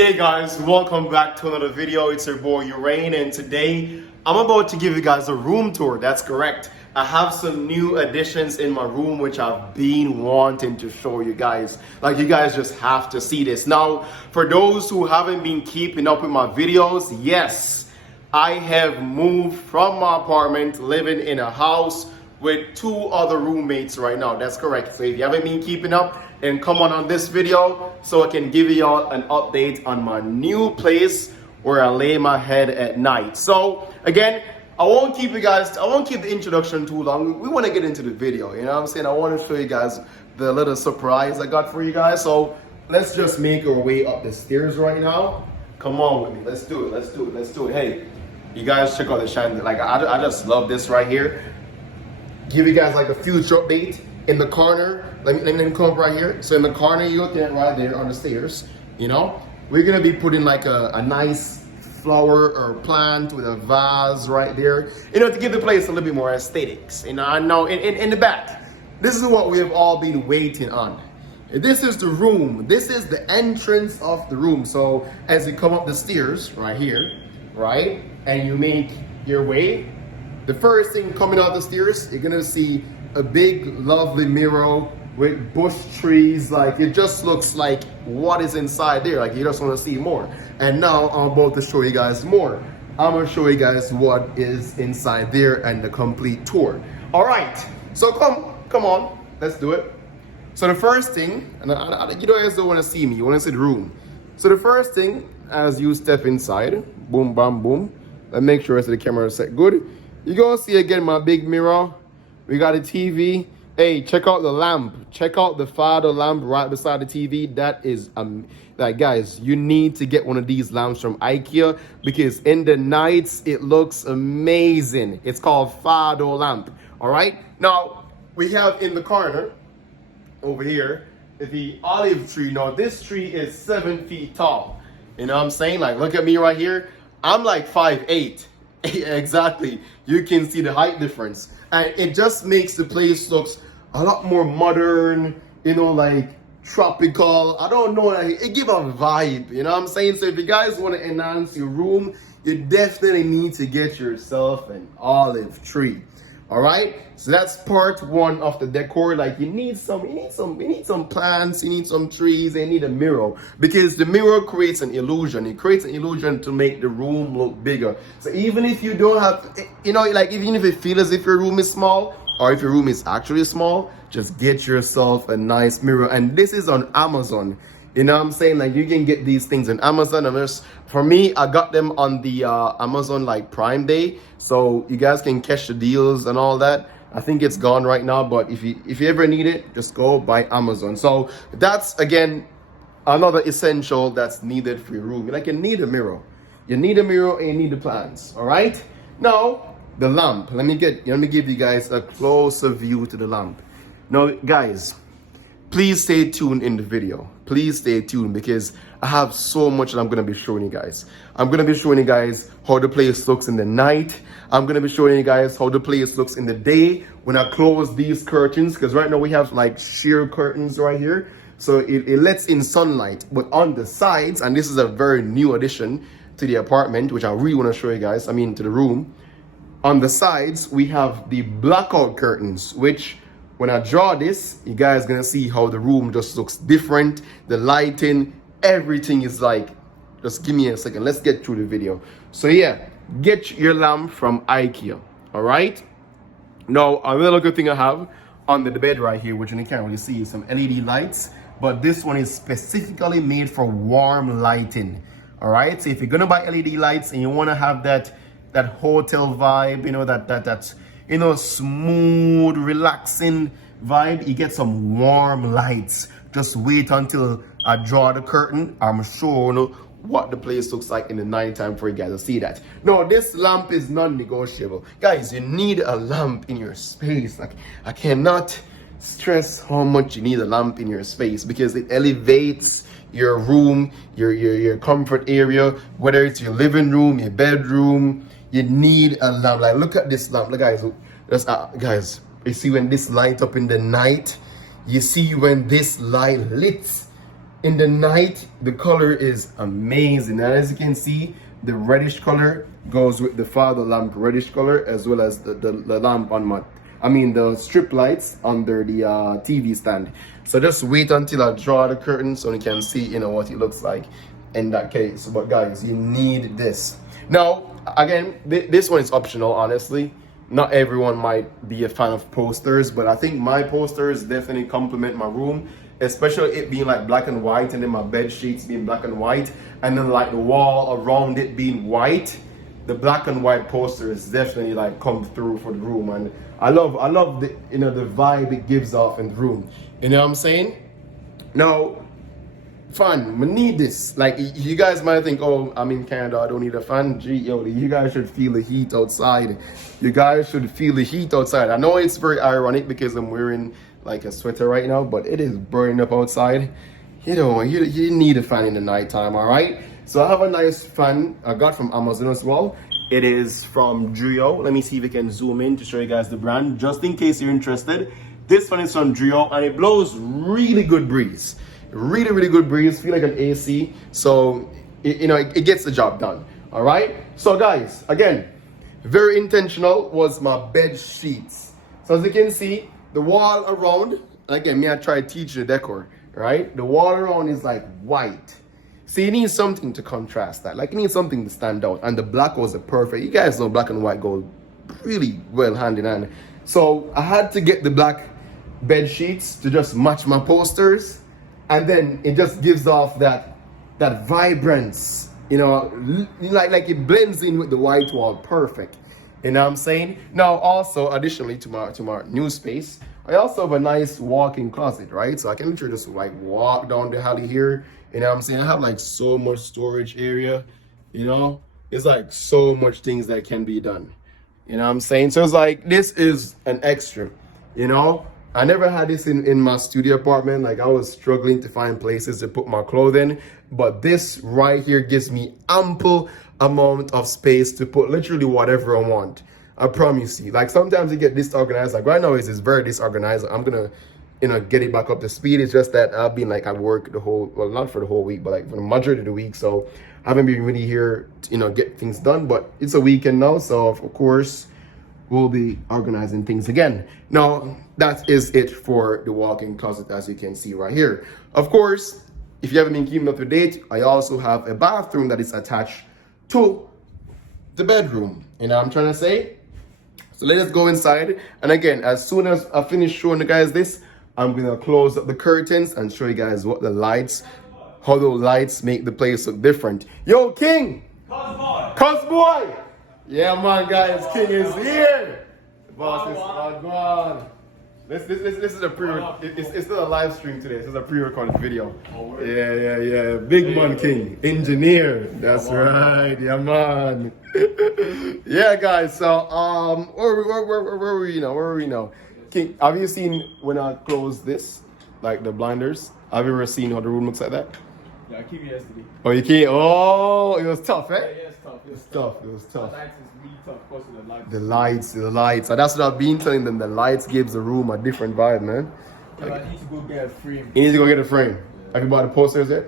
Hey guys, welcome back to another video. It's your boy Uhraine, and today I'm about to give you guys a room tour. That's correct. I have some new additions in my room which I've been wanting to show you guys. Like, you guys just have to see this. Now, for those who haven't been keeping up with my videos, yes, I have moved from my apartment, living in a house with two other roommates right now. That's correct. So if you haven't been keeping up, then come on this video so I can give you all an update on my new place where I lay my head at night. So again, I won't keep the introduction too long. We want to get into the video, you know what I'm saying? I want to show you guys the little surprise I got for you guys. So let's just make our way up the stairs right now. Come on with me. Let's do it. Hey, you guys check out the shine. Like, I just love this right here. Give you guys like a future update. In the corner, let me come up right here. So in the corner, you're looking at right there on the stairs, you know, we're gonna be putting like a nice flower or plant with a vase right there, you know, to give the place a little bit more aesthetics. You know, I know in the back, this is what we have all been waiting on. This is the room. This is the entrance of the room. So as you come up the stairs right here, right, and you make your way, the first thing coming out the stairs, you're gonna see a big lovely mirror with bush trees. Like, it just looks like what is inside there. Like, you just want to see more. And now I'm about to show you guys more. I'm gonna show you guys what is inside there and the complete tour. All right, so come on, let's do it. So the first thing, and you guys don't want to see me, you want to see the room. So the first thing, as you step inside, boom bam boom, and make sure the camera is set good, you're gonna see again my big mirror. We got a TV. Hey, check out the lamp. Check out the Fado lamp right beside the TV. That is, like, guys, you need to get one of these lamps from IKEA because in the nights, it looks amazing. It's called Fado lamp, all right? Now, we have in the corner, over here, the olive tree. Now, this tree is 7 feet tall. You know what I'm saying? Like, look at me right here. I'm like 5'8". Exactly. You can see the height difference. And it just makes the place looks a lot more modern, you know, like tropical. I don't know, like, it gives a vibe, you know what I'm saying? So if you guys want to enhance your room, you definitely need to get yourself an olive tree. All right, so that's part one of the decor. Like, you need some plants, you need some trees, and you need a mirror, because the mirror creates an illusion. It creates an illusion to make the room look bigger. So even if you don't have, you know, like, even if it feels as if your room is small, or if your room is actually small, just get yourself a nice mirror. And this is on Amazon. You know what I'm saying? Like, you can get these things on Amazon. And for me, I got them on the Amazon like Prime Day, so you guys can catch the deals and all that. I think it's gone right now, but if you ever need it, just go by Amazon. So that's, again, another essential that's needed for your room. Like, you need a mirror. You need a mirror and you need the plants. All right. Now the lamp. Let me give you guys a closer view to the lamp. Now, guys, please stay tuned in the video. Please stay tuned because I have so much that I'm going to be showing you guys. I'm going to be showing you guys how the place looks in the night. I'm going to be showing you guys how the place looks in the day when I close these curtains, because right now we have like sheer curtains right here. So it lets in sunlight. But on the sides, and this is a very new addition to the apartment, which I really want to show you guys, I mean to the room. On the sides, we have the blackout curtains, which when I draw this, you guys gonna see how the room just looks different. The lighting, everything is like, just give me a second. Let's get through the video. So yeah, get your lamp from IKEA, all right? Now, another good thing I have under the bed right here, which you can't really see, is some LED lights, but this one is specifically made for warm lighting, all right? So if you're gonna buy LED lights and you wanna have that hotel vibe, you know, that you know, smooth, relaxing vibe, you get some warm lights. Just wait until I draw the curtain. I'm showing you what the place looks like in the nighttime for you guys to see that. No, this lamp is non-negotiable. Guys, you need a lamp in your space. Like, I cannot stress how much you need a lamp in your space because it elevates your room, your comfort area, whether it's your living room, your bedroom. You need a lamp. Like, look at this lamp. Look, guys, guys, you see when this light up in the night, you see when this light lit In the night, the color is amazing. And as you can see, the reddish color goes with the father lamp reddish color, as well as the lamp on my, the strip lights under the TV stand. So just wait until I draw the curtain so you can see, what it looks like in that case. But guys, you need this. Now, again, this one is optional, honestly. Not everyone might be a fan of posters, but I think my posters definitely complement my room, especially it being like black and white, and then my bed sheets being black and white, and then like the wall around it being white. The black and white posters definitely like come through for the room, and I love the the vibe it gives off in the room. You know what I'm saying? Now, fan, we need this. Like, you guys might think, oh, I'm in Canada, I don't need a fan. Gee, yo, you guys should feel the heat outside. You guys should feel the heat outside. I know it's very ironic because I'm wearing like a sweater right now, but it is burning up outside. You need a fan in the nighttime, all right? So I have a nice fan I got from Amazon as well. It is from Drio. Let me see if we can zoom in to show you guys the brand, just in case you're interested. This one is from Drio, and it blows really good breeze. Really, really good breeze. Feel like an AC. So, it gets the job done. All right? So, guys, again, very intentional was my bed sheets. So, as you can see, the wall around, again, I try to teach the decor, right? The wall around is like white. So you need something to contrast that. Like, you need something to stand out. And the black was the perfect. You guys know black and white go really well hand in hand. So I had to get the black bed sheets to just match my posters. And then it just gives off that vibrance, like it blends in with the white wall. Perfect. You know what I'm saying? Now, also, additionally to my new space, I also have a nice walk-in closet, right? So I can literally just like walk down the alley here. You know what I'm saying? I have like so much storage area, It's like so much things that can be done. You know what I'm saying? So it's like, this is an extra, I never had this in my studio apartment. Like, I was struggling to find places to put my clothing, but this right here gives me ample amount of space to put literally whatever I want. I promise you. Like, sometimes you get disorganized. Like right now it's very disorganized. I'm gonna get it back up to speed. It's just that I've been like at work not for the whole week, but like for the majority of the week. So I haven't been really here to, get things done, but it's a weekend now. So of course, we'll be organizing things again. Now, that is it for the walk-in closet, as you can see right here. Of course, if you haven't been keeping up to date, I also have a bathroom that is attached to the bedroom. You know what I'm trying to say? So let us go inside. And again, as soon as I finish showing you guys this, I'm gonna close up the curtains and show you guys how the lights make the place look different. Yo, King! Cuz boy! Yeah, man, guys, King is here. The boss is gone. This is a it's not a live stream today. This is a pre-recorded video. Yeah. Big man, King, engineer. That's right. Yeah, man. Yeah, guys. So where are we now? Where are we now? King, have you seen when I close this, like the blinders? Have you ever seen how the room looks like that? Yeah, I came yesterday. Oh, you came? Oh, it was tough, eh? Yeah, it's tough. It was tough. The lights is really tough because of the lights. The lights. And that's what I've been telling them. The lights gives the room a different vibe, man. Yeah, like, I need to go get a frame. You need to go get a frame. Yeah. Have you bought the posters yet?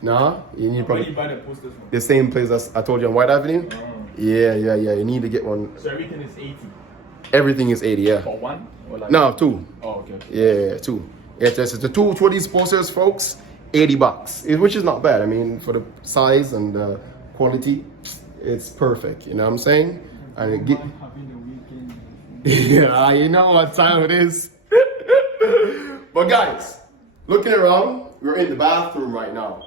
Nah. You need Where you buy the posters from? The same place as I told you on White Avenue? Oh. Yeah. You need to get one. So everything is 80? Everything is 80, yeah. For one? Or like No, two. Oh, okay. Yeah, two. Yeah, it's the two for these posters, folks. $80, which is not bad. I mean, for the size and the quality, it's perfect. You know what I'm saying? And it yeah, you know what time it is. But guys, looking around, we're in the bathroom right now.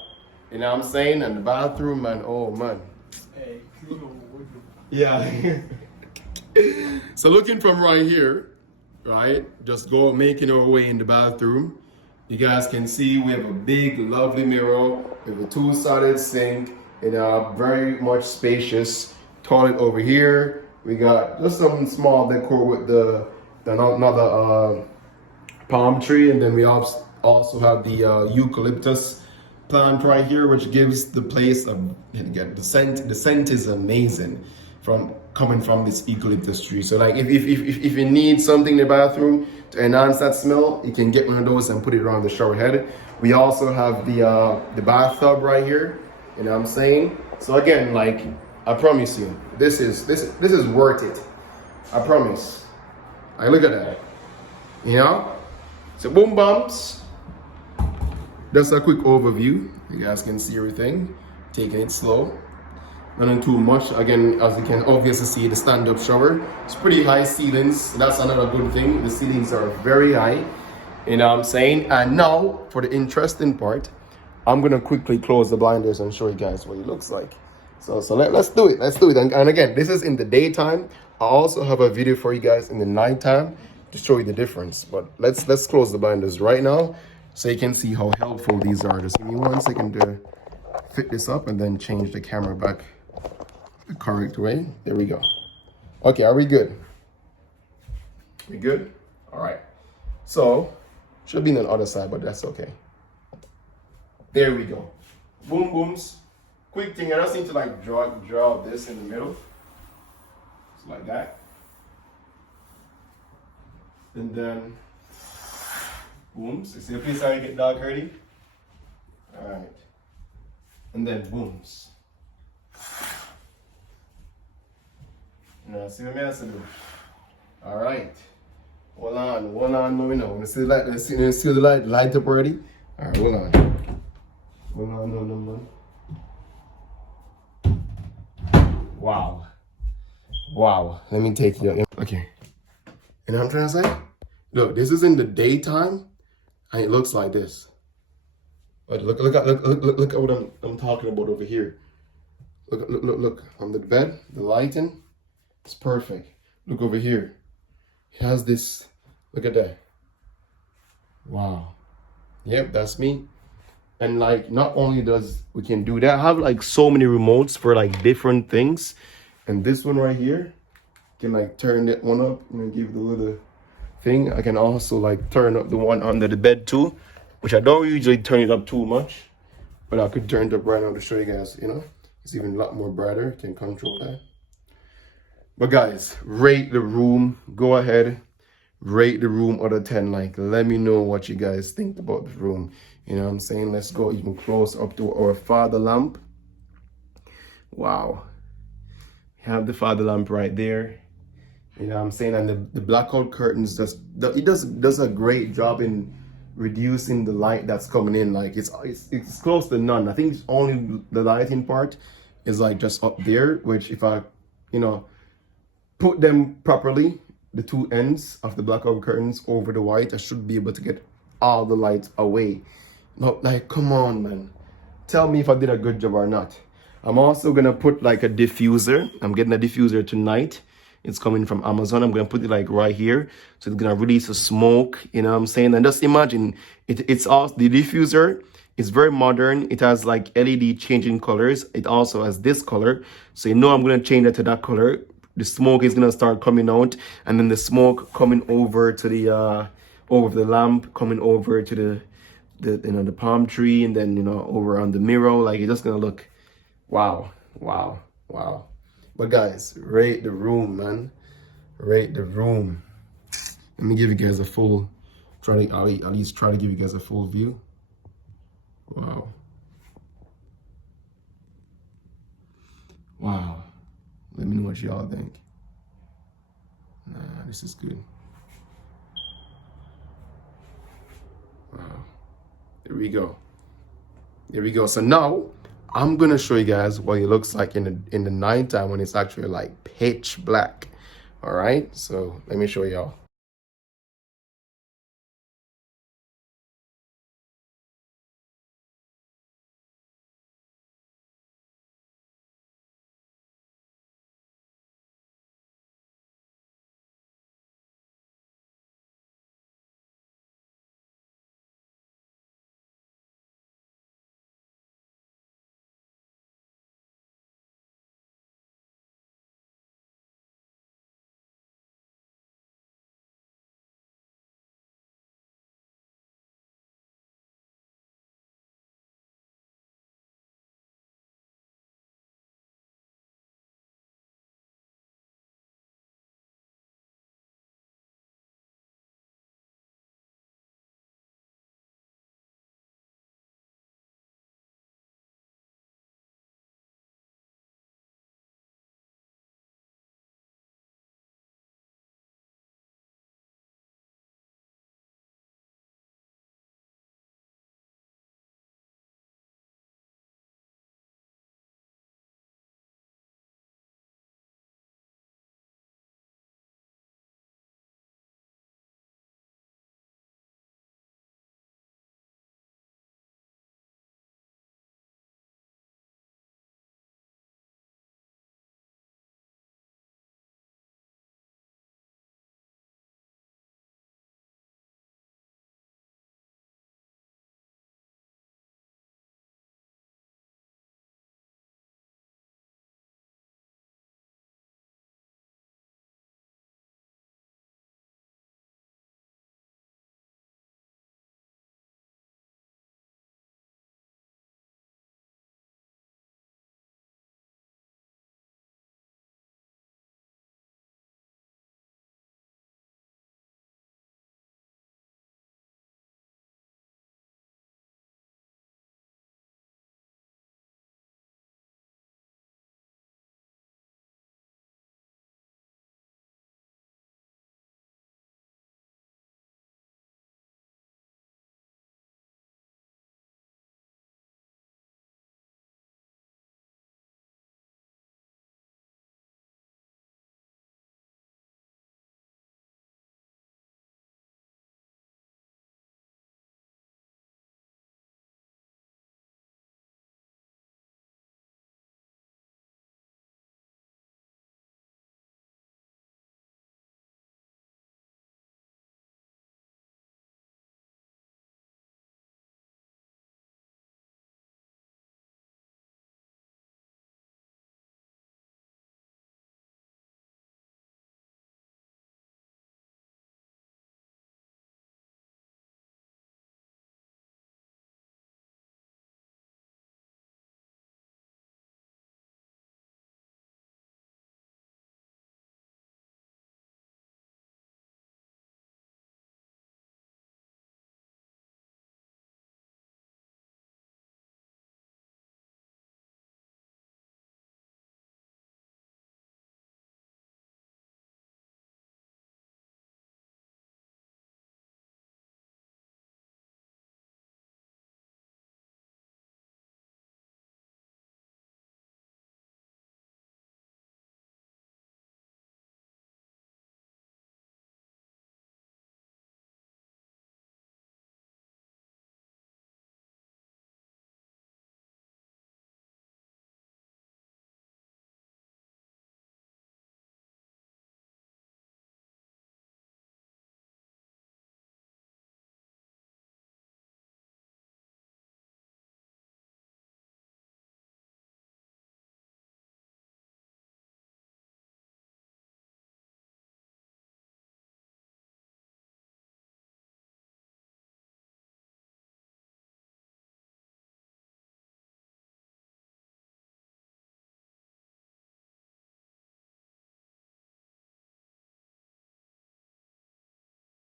You know what I'm saying? And the bathroom, man, oh man. Hey, yeah. So looking from right here, right? Just making our way in the bathroom. You guys can see we have a big, lovely mirror. We have a two-sided sink and a very much spacious toilet over here. We got just some small decor with another palm tree, and then we also have the eucalyptus plant right here, which gives the place again, the scent is amazing. from coming from this eucalyptus tree. So like if you need something in the bathroom to enhance that smell, you can get one of those and put it around the shower head. We also have the bathtub right here. You know what I'm saying? So again, like I promise you, this is worth it. I promise. Like look at that. You know? So boom bumps. Just a quick overview. You guys can see everything. Taking it slow. Nothing too much. Again, as you can obviously see, the stand-up shower. It's pretty high ceilings. That's another good thing. The ceilings are very high. You know what I'm saying? And now, for the interesting part, I'm gonna quickly close the blinders and show you guys what it looks like. So let's do it. Let's do it. And again, this is in the daytime. I also have a video for you guys in the nighttime to show you the difference. But let's close the blinders right now so you can see how helpful these are. Just give me 1 second to fit this up and then change the camera back the correct way. There we go. Okay, are we good? We good? All right. So should be on the other side, but that's okay. There we go. Boom booms. Quick thing, I just need to like draw this in the middle. Just like that. And then booms. You see the place how you get dark already? Alright. And then booms. Now see what I have to do. Alright. Hold on, let me know. Let's see the light. Let's see the light up already. Alright, hold on. Hold on, no. Wow. Let me take you. Okay. You know what I'm trying to say? Look, this is in the daytime, and it looks like this. But look at what I'm talking about over here. Look on the bed, the lighting, it's perfect. Look over here. It has this. Look at that. Wow. Yep, that's me. And like, not only does we can do that, I have like so many remotes for like different things. And this one right here, can like turn that one up and give the little thing. I can also like turn up the one under the bed too, which I don't usually turn it up too much, but I could turn it up right now to show you guys, you know, it's even a lot more brighter, can control that. But guys, rate the room, go ahead, rate the room out of 10. Like, let me know what you guys think about the room. You know what I'm saying? Let's go even closer up to our father lamp. Wow. We have the father lamp right there. You know what I'm saying? And the blackout curtains, it does a great job in reducing the light that's coming in. Like it's close to none. I think it's only the lighting part is like just up there, which if I, you know, put them properly, the two ends of the blackout curtains over the white, I should be able to get all the lights away. No, like, come on, man. Tell me if I did a good job or not. I'm also gonna put like a diffuser. I'm getting a diffuser tonight. It's coming from Amazon. I'm gonna put it like right here. So it's gonna release a smoke, you know what I'm saying? And just imagine, it's also, the diffuser is very modern. It has like LED changing colors. It also has this color. So you know I'm gonna change it to that color. The smoke is gonna start coming out, and then the smoke coming over to the over the lamp, coming over to the the palm tree, and then, you know, over on the mirror. Like, it's just gonna look wow. But guys, rate the room, man. Rate the room. Let me give you guys a full, at least try to give you guys a full view. Wow. Let me know what y'all think. Nah, this is good. Wow. There we go. So now I'm gonna show you guys what it looks like in the nighttime when it's actually like pitch black. All right, so let me show y'all.